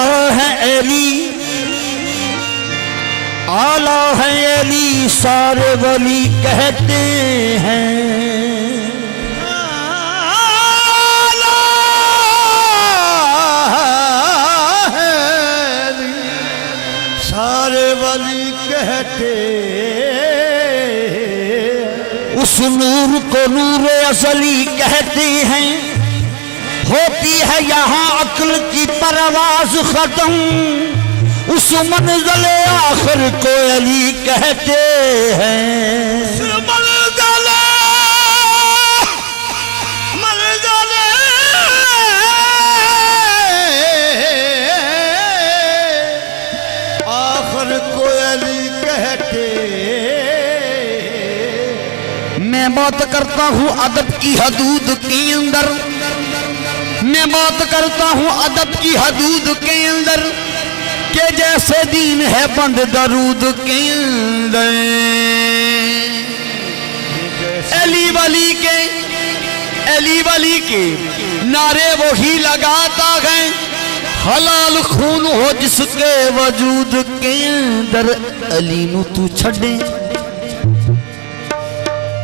आला है अली, आला है अली सारे वली कहते हैं। आला है अली सारे वली कहते हैं। उस नूर को नूर असली कहते हैं। होती है यहाँ अक्ल की परवाज खत्म, उस मंज़िल आखिर को अली कहते हैं। मंज़िल आखिर को अली कहते। मैं बात करता हूँ अदब की हदूद के अंदर, मैं बात करता हूँ अदब की हदूद के अंदर, के जैसे दीन है बंद दरूद के अंदर। अली वली के नारे वही लगाता है, हलाल खून हो जिसके वजूद के अंदर। अली नू तू छड़े,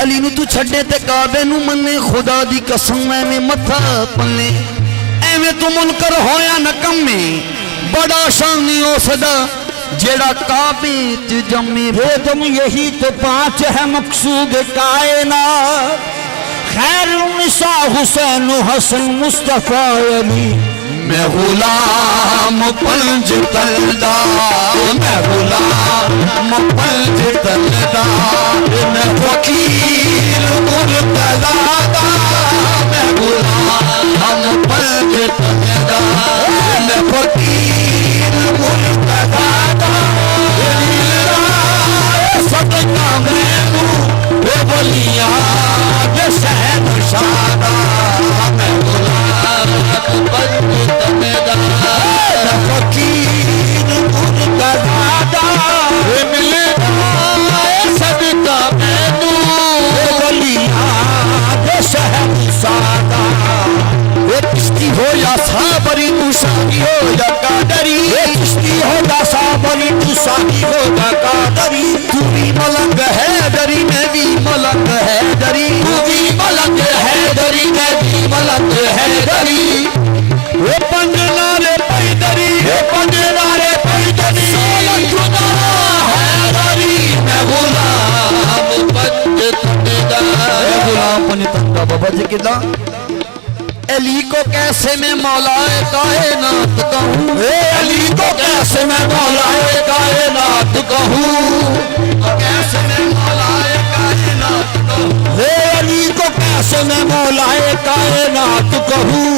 अली नू तू छड़े ते काबे नू मन्ने, खुदा दी कसम में मथा पन्ने। एवें तू मुनकर होया नकम्मे, बड़ा शानी हो सदा जेड़ा काबे च जम्मे। तुम यही तो पांच है मकसूद कायनात, खैरुन्निसा हुसैन हसन मुस्तफा अली। मैं गुलाम पंज तलदा, मैं गुलाम पंज तलदा, मैं फकीर मुर्तज़ा दा। मैं गुलाम पंज तलदा, मैं फकीर मुर्तज़ा दा। सदका मैनू वे वलियां दे शहंशाह दा। मैं गुलाम पंज तलदा, मैं फकीर मुर्तज़ा दा। मिलदा सदका मैनू वे वलियां दे शहंशाह दा। चिश्ती हो या साबरी तू शाही हो या कादरी, चिश्ती हो या साबरी तू शाही हो या कादरी। तू भी मलंग है दरी, मैं भी मलंग है दरी। तू भी मलंग है दरी, मैं भी मलंग है दरी। वो पंज नारे पैदरी, वो पंज नारे पैदरी। खुदा है दरी, मैं गुलाम पंज तंदा, गुलाम पंज तंदा। बाबा जी किदा अली को कैसे मैं मौलाए कायनात कहूँ, अली को कैसे मैं मौलाए कायनात कहूँ, कैसे मैं मौलाए कायनात कहूँ। अली को कैसे मैं मौलाए कायनात कहूँ,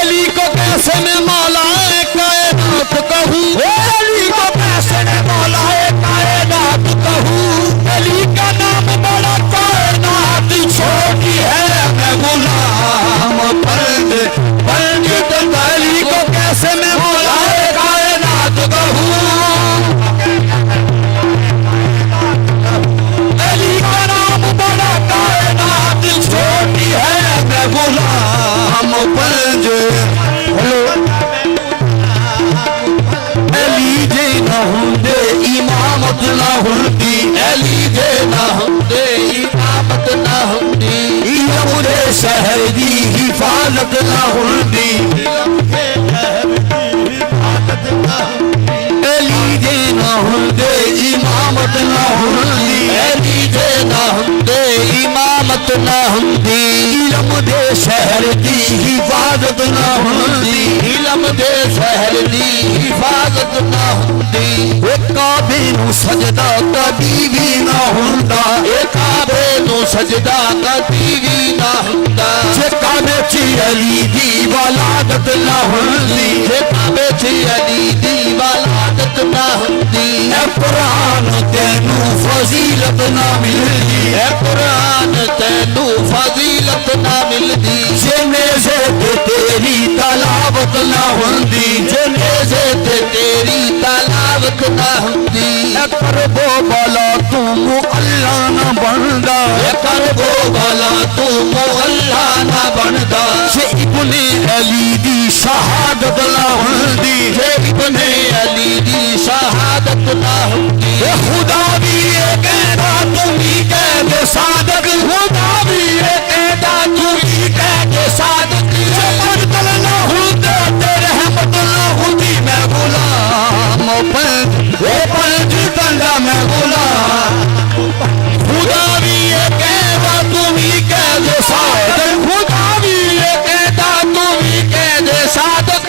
अली को कैसे मैं मौलाए कायनात कहूँ। अली को कैसे मैं मौलाए कायनात कहूँ। अली का नाम बड़ा कायनात छोटी है, मैं गुलाम पंज तंदा। अली को कैसे मैं मौलाए कायनात कहूँ। अली का नाम बड़ा कायनात छोटी है, मैं गुलाम पंज। अली जे ना हुंदे इमामत ना हुंदी, अली जे ना हुंदे इमामत ना हुंदी। मुझे शहर दी हिफाजत ना हुंदी, अली जे ना हुंदे इमामत ना हुंदी। अली जे ना हुंदे इमामत ना हुंदी। इल्म दे शहर दी हिफाजत ना हुंदी, इल्म दे शहर दी हिफाजत ना हुंदी। काबे नू सजदा कभी भी ना हुंदा, काबे नू सजदा कभी भी ना हुंदा। जे काबे च अली दी वलादत ना हुंदी, जे काबे च अली दी वलादत ना हुंदी। ए कुरान तेनू फजीलत ना मिलदी, ए कुरान तेनू फजीलत ना मिलदी। जे नेज़े ते तेरी तलावत ना हुंदी, जे नेज़े ते तेरी तलावत ना हुंदी। ए करबो वाला तू अल्लाह ना बनदा, ए करबो वाला तू अल्लाह ना बनदा। जे इब्ने अली दी शहादत ना हुंदी जे इब्ने अली दी शहादत ना हुंदी खुदा भी ये कहता तुम ही कह दे सादक खुदा भी ये कहता तुम ही कह दे सादक बदल ना हुंदे तेरे रहमत ना हुंदी मैं गुलाम पंज तंगा मैं गुलाम खुदा भी ये कहता तुम ही कह दे सादक खुदा भी ये कहता तुम ही कह दे सादक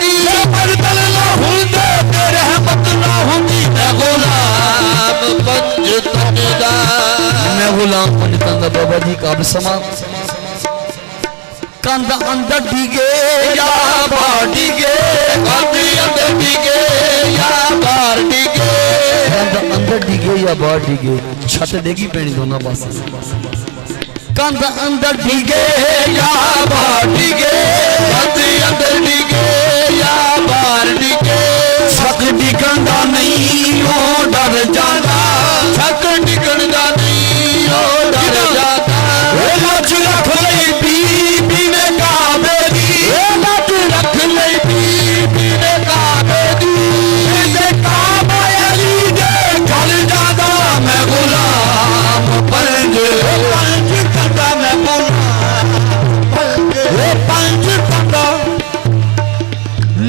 बदल ना हुंदे तेरे रहमत ना हुंदी मैं गुलाम पंज तंगा मैं गुलाम पंज तंगा बाबा जी का समा कंध अंदर डिगे या बाहर डिगे कंध अंदर डिगे या बाहर डिगे कंध अंदर डिगे या बाहर डिगे छत देगी पैनी दोनों बस कंध अंदर डिगे या बाहर डिगे कंध अंदर डिगे या बाहर डिगे छत डिगंदा नहीं ओ डर जाता छत डिगंदा नहीं ओ डर जाता लच रख ले बीबी ने काबे दी लच रख ले बीबी ने काबे दी ते काबा अली दे गल जादा मैं गुलाम पंज तंगा मैं गुलाम पंज तंगा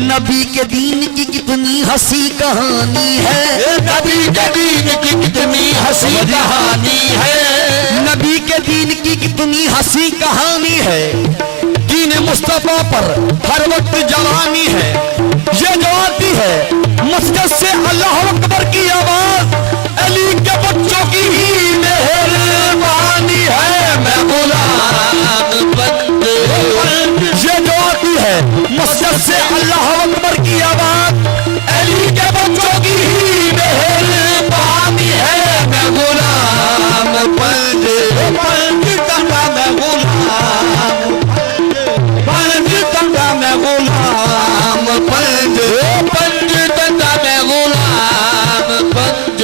नबी के दीन की कितनी हंसी कहानी है नबी के दीन की कितनी हंसी कहानी है नबी के दीन की कितनी हंसी कहानी है दीन मुस्तफा पर हर वक्त जवानी है ये जो आती है मस्जिद से अल्लाह अकबर की आवाज अली के बच्चों की ही मेहरबानी है मैं गुलाम बंद ये जो आती है मस्जिद से अल्लाह अकबर की आवाज अली के बच्चों की ही मेहरबानी है मैं गुलाम पंज तंगा मैं गुलाम पंज तंगा मैं गुलाम पंज तंगा मैं गुलाम पंज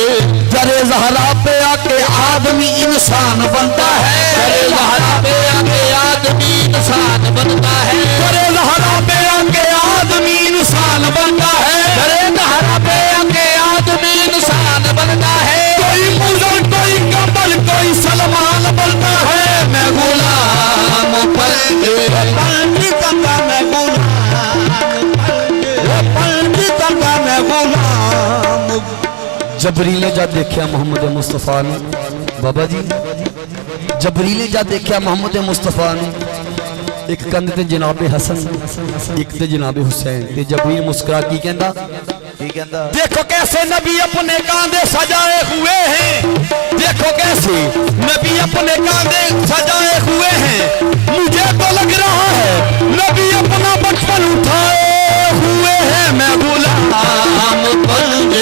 जरे ज़हरा पे आके आदमी इंसान बनता है जरे ज़हरा पे आके आदमी इंसान बनता है जरे ज़हरा पे आके आदमी इंसान बनता है जरे ज़हरा पे आके आदमी इंसान बनता है कोई मुजर कोई कमल कोई सलमान बनता है मैं गुलाम पंज तंगा मैं गुलाम पंज तंगा मैं गुलाम जबरील ने जब देखा मोहम्मद मुस्तफा ने बाबा जी जबरील ने जब देखा मोहम्मद मुस्तफा ने एक कंध ते जनाबे हसन एक ते जनाबे हुसैन ते जबरील मुस्कुरा की कहंदा देखो कैसे नबी अपने कांधे सजाए हुए हैं देखो कैसे नबी अपने कांधे सजाए हुए हैं मुझे तो लग रहा है नबी अपना बचपन उठाए हुए हैं मैं गुलाम पंज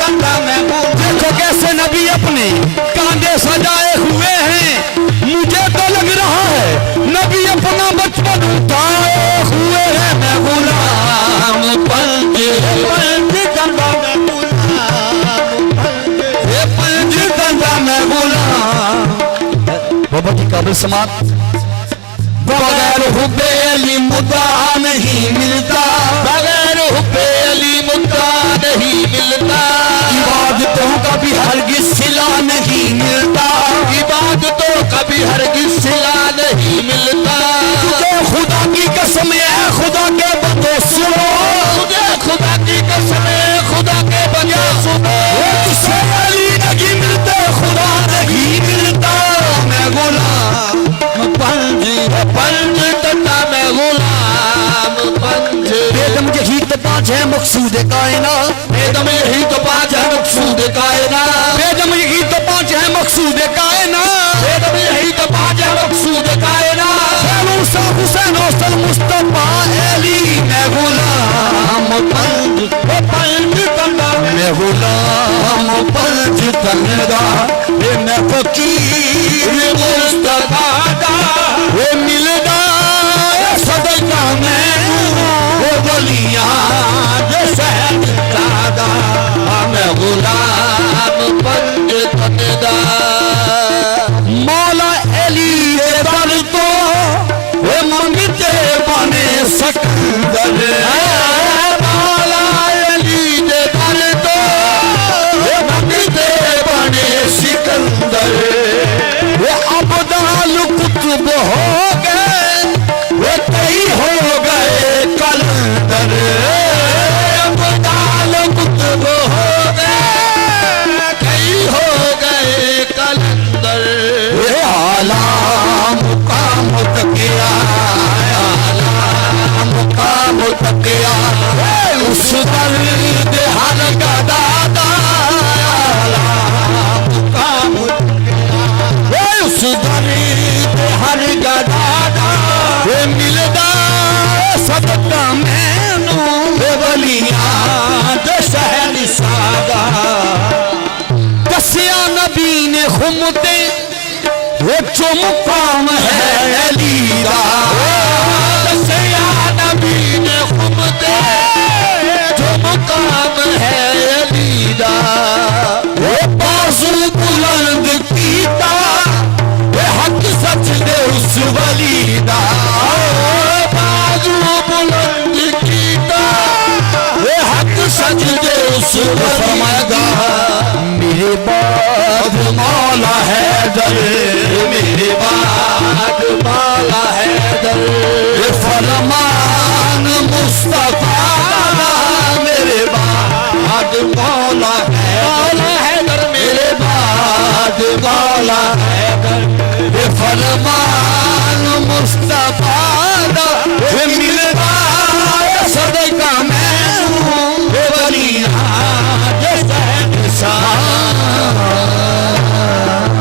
तंगा मैं देखो कैसे नबी अपने कांधे सजाए हुए हैं मुझे तो लग रहा है नबी अपना बचपन उठाए हुए हैं मैं गुलाम पंज तंगा मैं गुलाम बाबा की काबिल समात बगैर हुब्बे अली मुद्दा नहीं मिलता बगैर हुब्बे अली मुद्दा नहीं मिलता इबादतों का भी हरगिज़ सिला नहीं मिलता इबादतों का भी हरगिज़ सिला नहीं मिलता तुझे खुदा की कसम है खुदा के बंदे सुनो तुझे खुदा की कसम है खुदा के बंदे सुनो तुझसे अली नहीं मिलते खुदा नहीं मिलता मैं गुलाम पंज तंगा मैं गुलाम पंज बेदम यही तो पाँच है मकसूद कायनात बेदम यही तो पाँच है मकसूद कायनात बेदम यही तो पाँच है मकसूद कायनात बेदम यही तो पाँच है मकसूद कायनात हुसैन हसन मुस्तफा अली मैं गुलाम पंज तंगा मैं गुलाम पंज तंगा मैं फकीर मुस्तफा दा वो मिलदा सदका मैं वो बलिया शहद दादा मैं गुलाम पंज तंगा मौला अली दर तो वो मंगते बने सकदा दे शहंशाह दा दसिया नबी ने खुमते वो जो मुकाम है अली दा दसिया नबी ने खुमते जो मुकाम है अली दा वो बाजू बुलंद कीता वो हक सच दे उस वली दा बाजू बुलंद कीता वो हक सच दे उस फरमाएगा मेरे बाद मौला हैदर मेरे बाद मौला हैदर ये फरमान मुस्तफा मेरे बाद मौला हैदर मेरे बाद मौला हैदर ये फरमान मुस्तफा